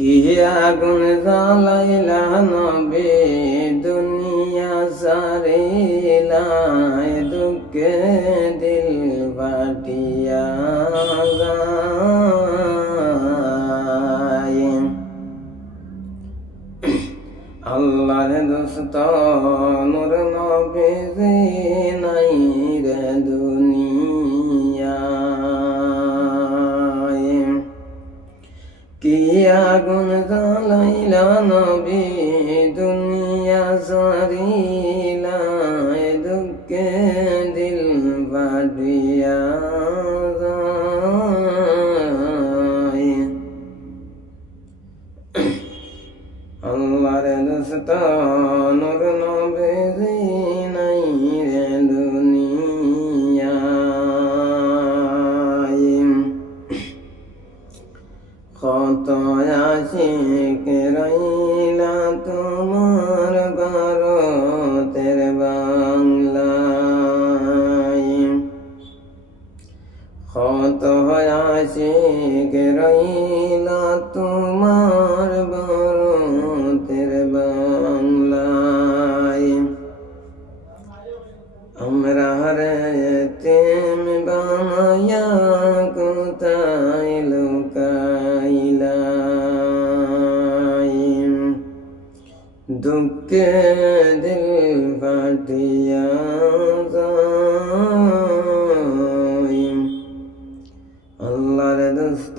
কি আগুন জ্বালাইলা নবী দুনিয়া সারিলা দুঃখে দিল ফাটিয়া যায়। আল্লাহর দোস্ত নূর নবী নাই রে দুনিয়ায়। কি আগুন জ্বালাইলা নবী দুনিয়া সারিলা দুঃখে দিল ফাটিয়া যায়। আল্লাহর দোস্ত নূর নবী নাই রে দুনিয়ায়। কত আশিক রইলা তোমার ভারতের বাংলায়। কত আশিক রইলা তোমার ভারতের বাংলায়। আমরা রে তেম বানায়া কোথায় লুকাইলাই দুঃখে দিল ফাটিয়া যায়। আল্লাহর দোস্ত